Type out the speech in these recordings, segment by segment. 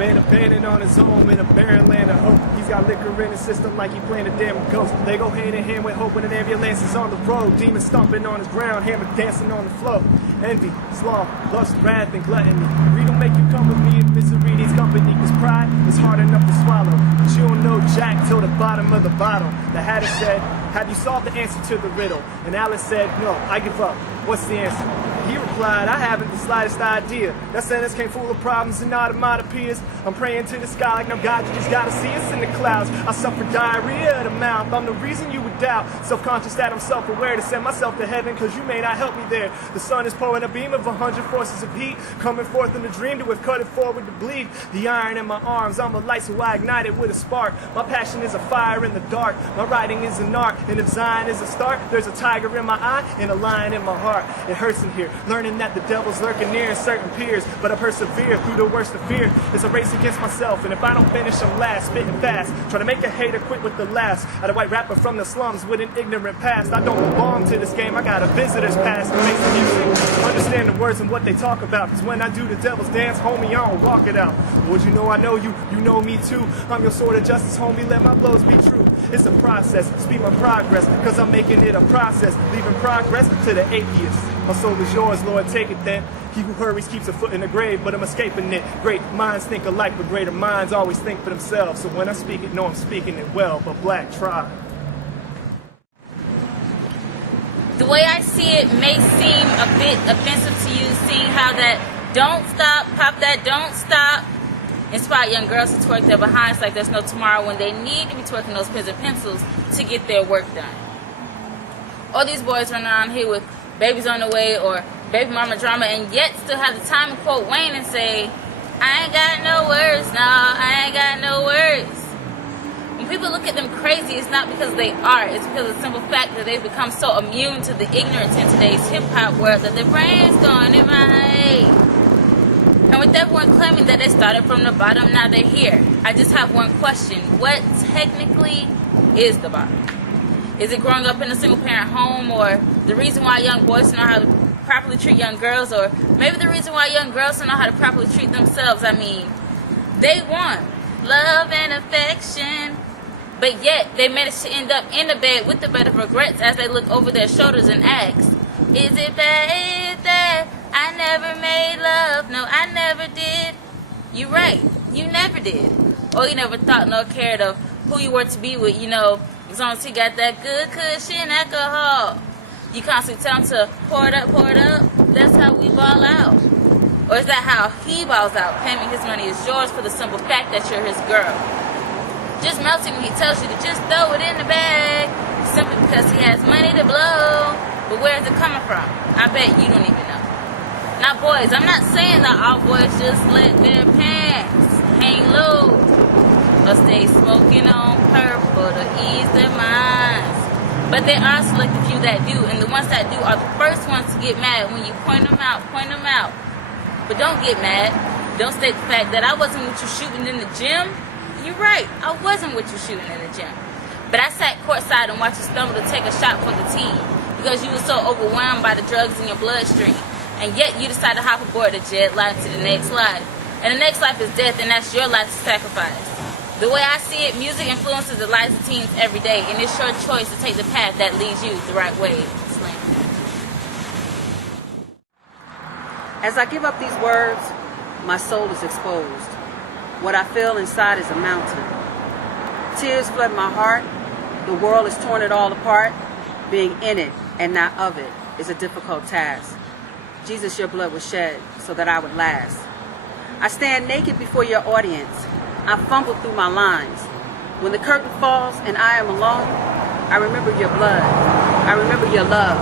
Man abandoned on his own in a barren land of hope. He's got liquor in his system like he playing a damn ghost. They go hand in hand with hope when an ambulance is on the road. Demons stomping on his ground, hammer dancing on the floor. Envy, sloth, lust, wrath, and gluttony. Greed will make you come with me in misery needs company. Cause pride is hard enough to swallow. But you don't know Jack till the bottom of the bottle. The Hatter said, have you solved the answer to the riddle? And Alice said, no, I give up. What's the answer? He replied, I haven't the slightest idea. That sentence came full of problems and automatopoeias. I'm praying to the sky like, no God, you just gotta see us in the clouds. I suffer diarrhea of the mouth. I'm the reason you would doubt. Self-conscious that I'm self-aware to send myself to heaven, cause you may not help me there. The sun is pouring a beam of 100 forces of heat, coming forth in a dream to have cut it forward to bleed. The iron in my arms, I'm a light, so I ignite it with a spark. My passion is a fire in the dark. My writing is an art, and if Zion is a start, there's a tiger in my eye and a lion in my heart. It hurts in here, learning that the devil's lurking near in certain peers, but I persevere through the worst of fear. It's a race against myself, and if I don't finish, I'm last, spitting fast, trying to make a hater quit with the laughs. At a white rapper from the slums with an ignorant past. I don't belong to this game, I got a visitor's pass. It makes the music, understand the words and what they talk about, cause when I do the devil's dance, homie, I don't walk it out. Would you know I know you, you know me too. I'm your sword of justice, homie, let my blows be true. It's a process, speed my progress, cause I'm making it a process, leaving progress to the atheists. My soul is yours, Lord, take it then. He who hurries keeps a foot in the grave, but I'm escaping it. Great minds think alike, but greater minds always think for themselves. So when I speak it, know I'm speaking it well, but Black Tribe. The way I see it may seem a bit offensive to you, seeing how that don't stop, pop that don't stop, inspire young girls to twerk their behinds like there's no tomorrow when they need to be twerking those pens and pencils to get their work done. All these boys running around here with babies on the way or baby mama drama, and yet still have the time to quote Wayne and say, I ain't got no words, no, I ain't got no words. When people look at them crazy, it's not because they are, it's because of the simple fact that they've become so immune to the ignorance in today's hip-hop world that their brain's going in right. And with everyone claiming that they started from the bottom, now they're here. I just have one question. What technically is the bottom? Is it growing up in a single-parent home, or the reason why young boys don't know how to properly treat young girls, or maybe the reason why young girls don't know how to properly treat themselves? I mean, they want love and affection, but yet they manage to end up in the bed with the bed of regrets as they look over their shoulders and ask, is it bad that I never made love? No, I never did. You're right, you never did. Or you never thought nor cared of who you were to be with, you know, as long as he got that good cushion alcohol. You constantly tell him to pour it up, that's how we ball out. Or is that how he balls out, claiming his money is yours for the simple fact that you're his girl? Just melting when he tells you to just throw it in the bag, simply because he has money to blow. But where is it coming from? I bet you don't even know. Now boys, I'm not saying that all boys just let their pants hang low or stay smoking on purple to ease their minds. But there are select few that do, and the ones that do are the first ones to get mad when you point them out. But don't get mad. Don't state the fact that I wasn't with you shooting in the gym. You're right, I wasn't with you shooting in the gym. But I sat courtside and watched you stumble to take a shot for the team because you were so overwhelmed by the drugs in your bloodstream. And yet you decided to hop aboard the jet line to the next life. And the next life is death, and that's your life to sacrifice. The way I see it, music influences the lives of teens every day, and it's your choice to take the path that leads you the right way. Slam. As I give up these words, my soul is exposed. What I feel inside is a mountain. Tears flood my heart. The world has torn it all apart. Being in it and not of it is a difficult task. Jesus, your blood was shed so that I would last. I stand naked before your audience. I fumble through my lines. When the curtain falls and I am alone, I remember your blood. I remember your love.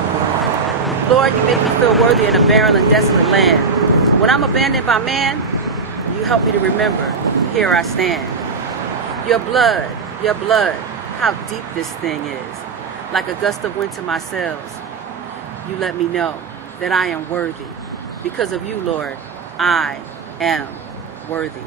Lord, you make me feel worthy in a barren and desolate land. When I'm abandoned by man, you help me to remember, here I stand. Your blood, how deep this thing is. Like a gust of wind to my sails, you let me know that I am worthy. Because of you, Lord, I am worthy.